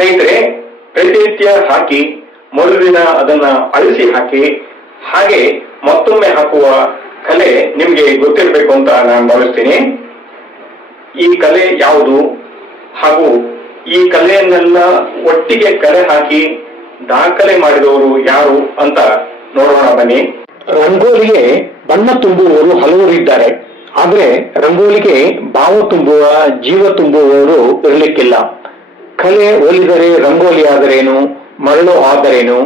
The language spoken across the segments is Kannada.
ಸ್ನೇಹಿತರೆ, ಪ್ರತಿನಿತ್ಯ ಹಾಕಿ ಮರುದಿನ ಅದನ್ನ ಅಳಿಸಿ ಹಾಕಿ ಹಾಗೆ ಮತ್ತೊಮ್ಮೆ ಹಾಕುವ ಕಲೆ ನಿಮ್ಗೆ ಗೊತ್ತಿರಬೇಕು ಅಂತ ನಾನು ಭಾವಿಸ್ತೀನಿ. ಈ ಕಲೆ ಯಾವುದು ಹಾಗೂ ಈ ಕಲೆಯನ್ನೆಲ್ಲ ಒಟ್ಟಿಗೆ ಕಲೆ ಹಾಕಿ ದಾಖಲೆ ಮಾಡಿದವರು ಯಾರು ಅಂತ ನೋಡೋಣ ಬನ್ನಿ. ರಂಗೋಲಿಗೆ ಬಣ್ಣ ತುಂಬುವವರು ಹಲವರು ಇದ್ದಾರೆ, ಆದ್ರೆ ರಂಗೋಲಿಗೆ ಭಾವ ತುಂಬುವ, ಜೀವ ತುಂಬುವವರು ಇರಲಿಕ್ಕಿಲ್ಲ. ಕಲೆ ಒಲಿದರೆ ರಂಗೋಲಿ ಆದರೇನು, ಮರಳು ಆದರೇನು,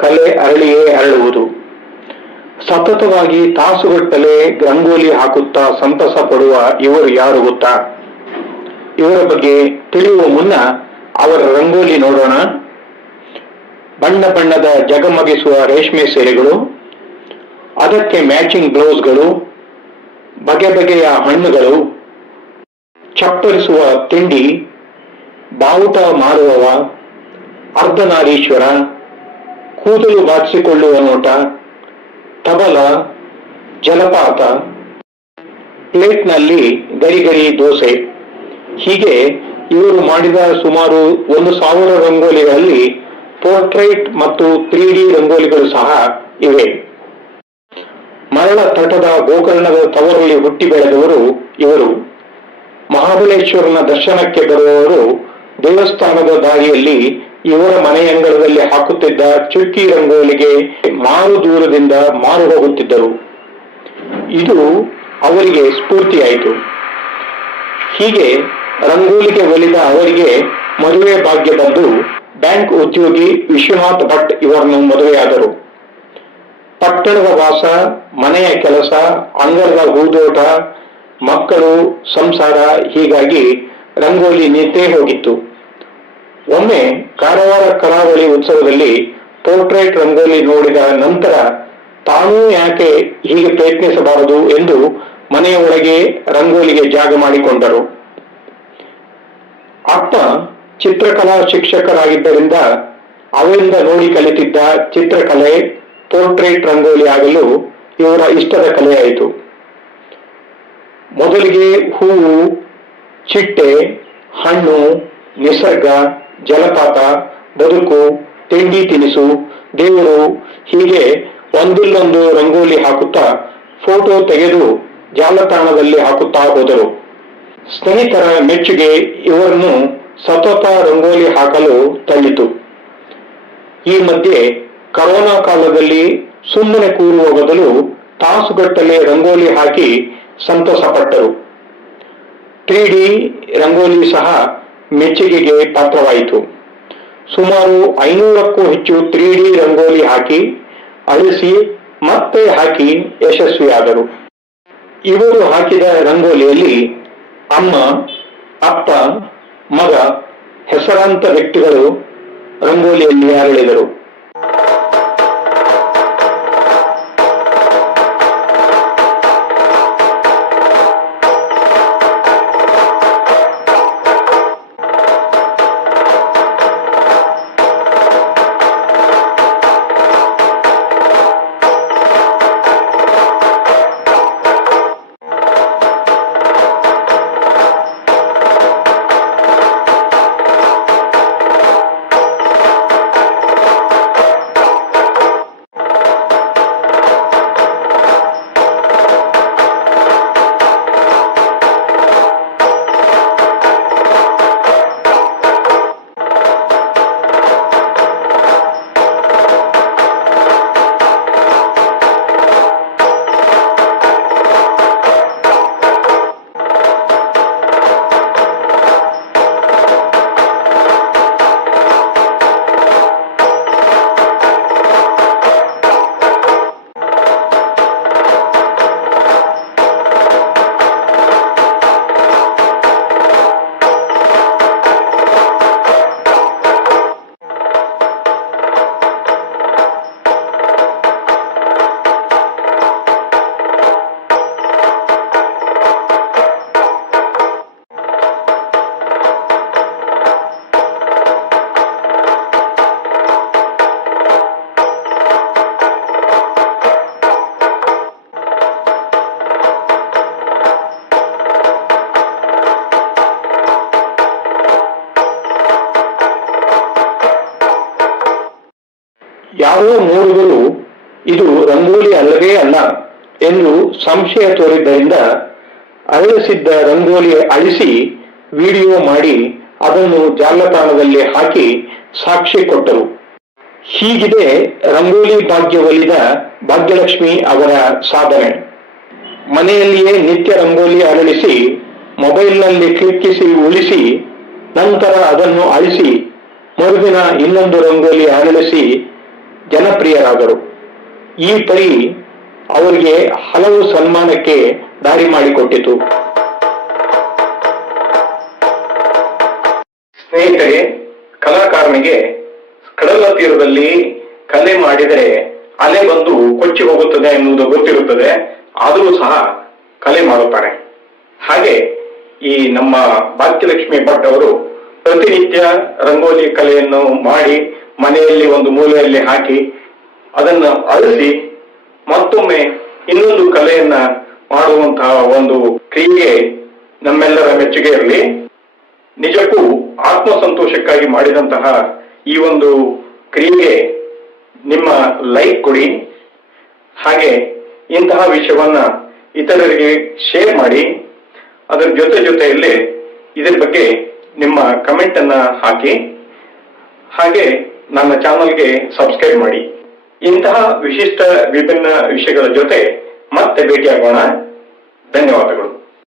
ಕಲೆ ಅರಳಿಯೇ ಅರಳುವುದು. ಸತತವಾಗಿ ತಾಸುಗಟ್ಟಲೆ ರಂಗೋಲಿ ಹಾಕುತ್ತಾ ಸಂತಸ ಪಡುವ ಇವರು ಯಾರು ಗೊತ್ತಾ? ಇವರ ಬಗ್ಗೆ ತಿಳಿಯುವ ಮುನ್ನ ಅವರ ರಂಗೋಲಿ ನೋಡೋಣ. ಬಣ್ಣ ಬಣ್ಣದ ಜಗಮಗಿಸುವ ರೇಷ್ಮೆ ಸೀರೆಗಳು, ಅದಕ್ಕೆ ಮ್ಯಾಚಿಂಗ್ ಬ್ಲೌಸ್ಗಳು, ಬಗೆ ಬಗೆಯ ಹಣ್ಣುಗಳು, ಚಪ್ಪರಿಸುವ ತಿಂಡಿ, ಬಾವುಟ ಮಾರುವವ, ಅರ್ಧನಾರೀಶ್ವರ, ಕೂದಲು ಬಾಚಿಸಿಕೊಳ್ಳುವ ನೋಟ, ತಬಲ, ಜಲಪಾತ, ಪ್ಲೇಟ್ನಲ್ಲಿ ಗರಿ ದೋಸೆ, ಹೀಗೆ ಇವರು ಮಾಡಿದ ಸುಮಾರು 1,000 ರಂಗೋಲಿಗಳಲ್ಲಿ ಪೋರ್ಟ್ರೈಟ್ ಮತ್ತು 3D ರಂಗೋಲಿಗಳು ಸಹ ಇವೆ. ಮರಳ ತಟದ ಗೋಕರ್ಣದ ತವರಲ್ಲಿ ಹುಟ್ಟಿ ಬೆಳೆದವರು ಇವರು. ಮಹಾಬಲೇಶ್ವರನ ದರ್ಶನಕ್ಕೆ ಬರುವವರು ದೇವಸ್ಥಾನದ ದಾರಿಯಲ್ಲಿ ಇವರ ಮನೆಯಂಗಳದಲ್ಲಿ ಹಾಕುತ್ತಿದ್ದ ಚುಕ್ಕಿ ರಂಗೋಲಿಗೆ ಮಾರು ದೂರದಿಂದ ಮಾರು ಹೋಗುತ್ತಿದ್ದರು. ಇದು ಅವರಿಗೆ ಸ್ಫೂರ್ತಿಯಾಯಿತು. ಹೀಗೆ ರಂಗೋಲಿಗೆ ಒಲಿದ ಅವರಿಗೆ ಮದುವೆ ಭಾಗ್ಯ ಬಂದು ಬ್ಯಾಂಕ್ ಉದ್ಯೋಗಿ ವಿಶ್ವನಾಥ್ ಭಟ್ ಇವರನ್ನು ಮದುವೆಯಾದರು. ಪಟ್ಟಣದ ವಾಸ, ಮನೆಯ ಕೆಲಸ, ಅಂಗಳದ ಹೂದೋಟ, ಮಕ್ಕಳು, ಸಂಸಾರ, ಹೀಗಾಗಿ ರಂಗೋಲಿ ನಿಂತೇ ಹೋಗಿತ್ತು. ಒಮ್ಮೆ ಕಾರವಾರ ಕರಾವಳಿ ಉತ್ಸವದಲ್ಲಿ ಪೋರ್ಟ್ರೇಟ್ ರಂಗೋಲಿ ನೋಡಿದ ನಂತರ ತಾನೂ ಯಾಕೆ ಹೀಗೆ ಪ್ರಯತ್ನಿಸಬಾರದು ಎಂದು ಮನೆಯ ಒಳಗೆ ರಂಗೋಲಿಗೆ ಜಾಗ ಮಾಡಿಕೊಂಡರು. ಅಪ್ಪ ಚಿತ್ರಕಲಾ ಶಿಕ್ಷಕರಾಗಿದ್ದರಿಂದ ಅವರಿಂದ ನೋಡಿ ಕಲಿತಿದ್ದ ಚಿತ್ರಕಲೆ ಪೋರ್ಟ್ರೇಟ್ ರಂಗೋಲಿ ಆಗಲು ಇವರ ಇಷ್ಟದ ಕಲೆಯಾಯಿತು. ಮೊದಲಿಗೆ ಹೂವು, ಚಿಟ್ಟೆ, ಹಣ್ಣು, ನಿಸರ್ಗ, ಜಲಪಾತ, ಬದುಕು, ತಿಂಡಿ ತಿನಿಸು, ದೇವರು, ಹೀಗೆ ಒಂದಿಲ್ಲೊಂದು ರಂಗೋಲಿ ಹಾಕುತ್ತಾ ಫೋಟೋ ತೆಗೆದು ಜಾಲತಾಣದಲ್ಲಿ ಹಾಕುತ್ತಾ ಹೋದರು. ಸ್ನೇಹಿತರ ಮೆಚ್ಚುಗೆ ಇವರನ್ನು ಸತತ ರಂಗೋಲಿ ಹಾಕಲು ತಳ್ಳಿತು. ಈ ಮಧ್ಯೆ ಕರೋನಾ ಕಾಲದಲ್ಲಿ ಸುಮ್ಮನೆ ಕೂರುವ ಬದಲು ತಾಸುಗಟ್ಟಲೆ ರಂಗೋಲಿ ಹಾಕಿ ಸಂತಸ ಪಟ್ಟರು. 3D ರಂಗೋಲಿ ಸಹ ಮೆಚ್ಚುಗೆಗೆ ಪಾತ್ರವಾಯಿತು. ಸುಮಾರು 500ಕ್ಕೂ ಹೆಚ್ಚು 3D ರಂಗೋಲಿ ಹಾಕಿ ಅಳಿಸಿ ಮತ್ತೆ ಹಾಕಿ ಯಶಸ್ವಿಯಾದರು. ಇವರು ಹಾಕಿದ ರಂಗೋಲಿಯಲ್ಲಿ ಅಮ್ಮ, ಅಪ್ಪ, ಮಗ, ಹೆಸರಾಂತ ವ್ಯಕ್ತಿಗಳು ರಂಗೋಲಿಯಲ್ಲಿ ಅರಳಿದರು. ಯಾರೋ ಮೂರುಗಳು ಇದು ರಂಗೋಲಿ ಅಲ್ಲವೇ ಅಲ್ಲ ಎಂದು ಸಂಶಯ ತೋರಿದ್ದರಿಂದ ಅರಳಿಸಿದ್ದ ರಂಗೋಲಿ ಅಳಿಸಿ ವಿಡಿಯೋ ಮಾಡಿ ಅದನ್ನು ಜಾಲತಾಣದಲ್ಲಿ ಹಾಕಿ ಸಾಕ್ಷಿ ಕೊಟ್ಟರು. ಹೀಗಿದೆ ರಂಗೋಲಿ ಭಾಗ್ಯ ಒಲಿದ ಭಾಗ್ಯಲಕ್ಷ್ಮಿ ಅವರ ಸಾಧನೆ. ಮನೆಯಲ್ಲಿಯೇ ನಿತ್ಯ ರಂಗೋಲಿ ಅರಳಿಸಿ ಮೊಬೈಲ್ನಲ್ಲಿ ಕ್ಲಿಕ್ಕಿಸಿ ಉಳಿಸಿ ನಂತರ ಅದನ್ನು ಅಳಿಸಿ ಮರುದಿನ ಇನ್ನೊಂದು ರಂಗೋಲಿ ಅರಳಿಸಿ ಜನಪ್ರಿಯರಾದರು. ಈ ಪರಿ ಅವರಿಗೆ ಹಲವು ಸನ್ಮಾನಕ್ಕೆ ದಾರಿ ಮಾಡಿಕೊಟ್ಟಿತು. ಸ್ನೇಹಿತರೆ, ಕಲಾಕಾರನಿಗೆ ಕಡಲ ತೀರದಲ್ಲಿ ಕಲೆ ಮಾಡಿದರೆ ಅಲೆ ಬಂದು ಕೊಚ್ಚಿ ಹೋಗುತ್ತದೆ ಎನ್ನುವುದು ಗೊತ್ತಿರುತ್ತದೆ. ಆದರೂ ಸಹ ಕಲೆ ಮಾಡುತ್ತಾನೆ. ಹಾಗೆ ಈ ನಮ್ಮ ಭಾಗ್ಯಲಕ್ಷ್ಮಿ ಭಟ್ ಅವರು ಪ್ರತಿನಿತ್ಯ ರಂಗೋಲಿ ಕಲೆಯನ್ನು ಮಾಡಿ ಮನೆಯಲ್ಲಿ ಒಂದು ಮೂಲೆಯಲ್ಲಿ ಹಾಕಿ ಅದನ್ನು ಅಳಿಸಿ ಮತ್ತೊಮ್ಮೆ ಇನ್ನೊಂದು ಕಲೆಯನ್ನ ಮಾಡುವಂತಹ ಒಂದು ಕ್ರಿಯೆ ನಮ್ಮೆಲ್ಲರ ಮೆಚ್ಚುಗೆ ಇರಲಿ. ನಿಜಕ್ಕೂ ಆತ್ಮಸಂತೋಷಕ್ಕಾಗಿ ಮಾಡಿದಂತಹ ಈ ಒಂದು ಕ್ರಿಯೆಗೆ ನಿಮ್ಮ ಲೈಕ್ ಕೊಡಿ. ಹಾಗೆ ಇಂತಹ ವಿಷಯವನ್ನ ಇತರರಿಗೆ ಶೇರ್ ಮಾಡಿ. ಅದರ ಜೊತೆಯಲ್ಲಿ ಇದರ ಬಗ್ಗೆ ನಿಮ್ಮ ಕಮೆಂಟ್ ಅನ್ನ ಹಾಕಿ. ಹಾಗೆ ನನ್ನ ಚಾನಲ್ಗೆ ಸಬ್ಸ್ಕ್ರೈಬ್ ಮಾಡಿ. ಇಂತಹ ವಿಶಿಷ್ಟ ವಿಭಿನ್ನ ವಿಷಯಗಳ ಜೊತೆ ಮತ್ತೆ ಭೇಟಿಯಾಗೋಣ. ಧನ್ಯವಾದಗಳು.